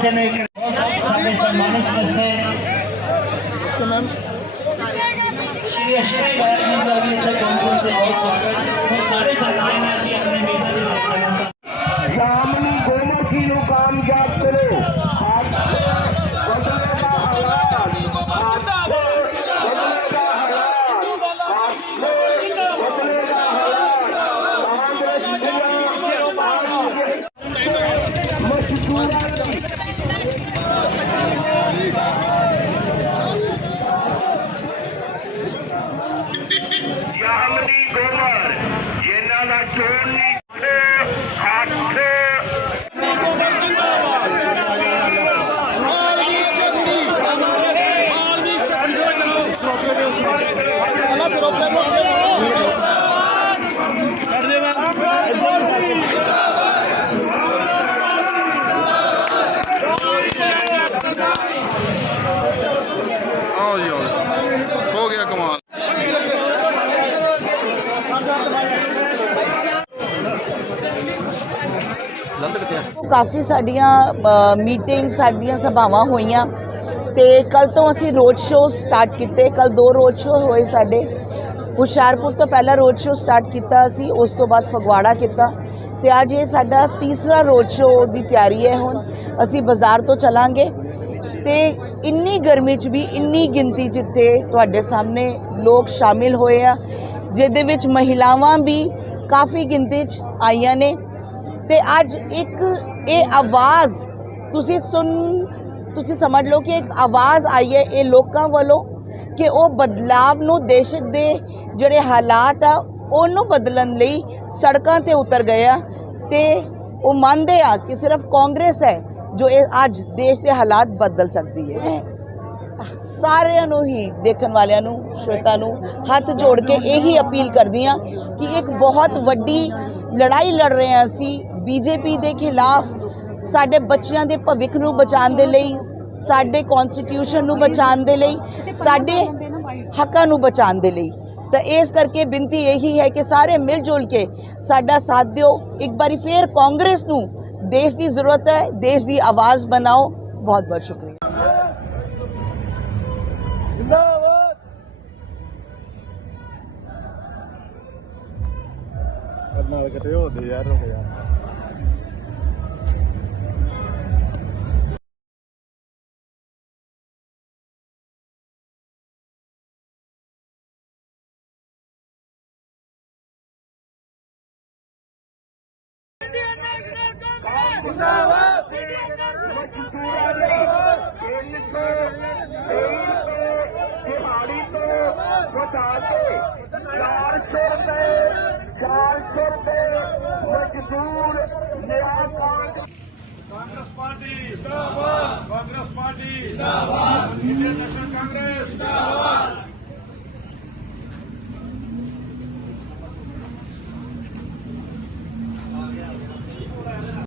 చేసిన ఇక్కడ మనుషులు వస్తే श्री अश्विनी बाहर जी का भी अंदर पहुंचते बहुत स्वागत हम सारे सरकारें ऐसी अपने मेहनत जामनी दोनों की कामयाब करो आज ਕਾਫੀ ਸਾਡੀਆਂ ਮੀਟਿੰਗ ਸਾਡੀਆਂ ਸਭਾਵਾਂ ਹੋਈਆਂ ਤੇ ਕੱਲ ਤੋਂ ਅਸੀਂ ਰੋਡ ਸ਼ੋਅ ਸਟਾਰਟ ਕੀਤੇ। ਕੱਲ ਦੋ ਰੋਡ ਸ਼ੋਅ ਹੋਏ ਸਾਡੇ। ਹੁਸ਼ਿਆਰਪੁਰ ਤੋਂ ਪਹਿਲਾ ਰੋਡ ਸ਼ੋਅ ਸਟਾਰਟ ਕੀਤਾ ਅਸੀਂ, ਉਸ ਤੋਂ ਬਾਅਦ ਫਗਵਾੜਾ ਕੀਤਾ ਤੇ ਅੱਜ ਇਹ ਸਾਡਾ ਤੀਸਰਾ ਰੋਡ ਸ਼ੋਅ ਦੀ ਤਿਆਰੀ ਹੈ ਹੁਣ। ਅਸੀਂ ਬਾਜ਼ਾਰ ਤੋਂ ਚੱਲਾਂਗੇ ਤੇ ਇੰਨੀ ਗਰਮੀ 'ਚ ਵੀ ਇੰਨੀ ਗਿਣਤੀ 'ਚ ਤੇ ਤੁਹਾਡੇ ਸਾਹਮਣੇ ਲੋਕ ਸ਼ਾਮਿਲ ਹੋਏ ਆ। ਜਿਹਦੇ ਵਿੱਚ ਮਹਿਲਾਵਾਂ ਵੀ ਕਾਫੀ ਗਿਣਤੀ 'ਚ ਆਈਆਂ ਨੇ। ਤੇ ਅੱਜ ਇੱਕ ਇਹ ਆਵਾਜ਼, ਤੁਸੀਂ ਸੁਣ, ਤੁਸੀਂ ਸਮਝ ਲਓ ਕਿ ਇੱਕ ਆਵਾਜ਼ ਆਈ ਹੈ ਇਹ ਲੋਕਾਂ ਵੱਲੋਂ ਕਿ ਉਹ ਬਦਲਾਵ ਨੂੰ ਦੇਸ਼ ਦੇ ਜਿਹੜੇ ਹਾਲਾਤ ਆ, ਉਹਨੂੰ ਬਦਲਣ ਲਈ ਸੜਕਾਂ ਤੇ ਉਤਰ ਗਏ ਆ। ਤੇ ਉਹ ਮੰਨਦੇ ਆ ਕਿ ਸਿਰਫ ਕਾਂਗਰਸ ਹੈ ਜੋ ਇਹ ਅੱਜ ਦੇਸ਼ ਦੇ ਹਾਲਾਤ ਬਦਲ ਸਕਦੀ ਹੈ। ਸਾਰਿਆਂ ਨੂੰ ਹੀ ਦੇਖਣ ਵਾਲਿਆਂ ਨੂੰ ਸ਼੍ਰੋਤਾ ਨੂੰ ਹੱਥ ਜੋੜ ਕੇ ਇਹੀ ਅਪੀਲ ਕਰਦੀ ਹਾਂ ਕਿ ਇੱਕ ਬਹੁਤ ਵੱਡੀ ਲੜਾਈ ਲੜ ਰਹੇ ਹਾਂ ਅਸੀਂ ਬੀਜੇਪੀ ਦੇ ਖਿਲਾਫ, ਸਾਡੇ ਬੱਚਿਆਂ ਦੇ ਭਵਿੱਖ ਨੂੰ ਬਚਾਉਣ ਦੇ ਲਈ, ਸਾਡੇ ਕਨਸਟੀਟਿਊਸ਼ਨ ਨੂੰ ਬਚਾਉਣ ਦੇ ਲਈ, ਸਾਡੇ ਹੱਕਾਂ ਨੂੰ ਬਚਾਉਣ ਦੇ ਲਈ। ਤਾਂ ਇਸ ਕਰਕੇ ਬੇਨਤੀ ਇਹੀ ਹੈ ਕਿ ਸਾਰੇ ਮਿਲ ਜੁਲ ਕੇ ਸਾਡਾ ਸਾਥ ਦਿਓ। ਇੱਕ ਵਾਰੀ ਫੇਰ ਕਾਂਗਰਸ ਨੂੰ ਦੇਸ਼ ਦੀ ਜ਼ਰੂਰਤ ਹੈ, ਦੇਸ਼ ਦੀ ਆਵਾਜ਼ ਬਣਾਓ। ਬਹੁਤ ਬਹੁਤ ਸ਼ੁਕਰੀਆ। കർണാടകത്തെയോ നെയ്യാറോ ചെയ്യാം खेल को खिलाड़ी को बता दे ਮਜ਼ਦੂਰ ਨਿਆਂ ਕਾਂਡ ਕਾਂਗਰਸ ਪਾਰਟੀ ਜਿੰਦਾਬਾਦ ਕਾਂਗਰਸ ਪਾਰਟੀ ਜਿੰਦਾਬਾਦ ਇੰਡੀਅਨ ਨੈਸ਼ਨਲ ਕਾਂਗਰਸ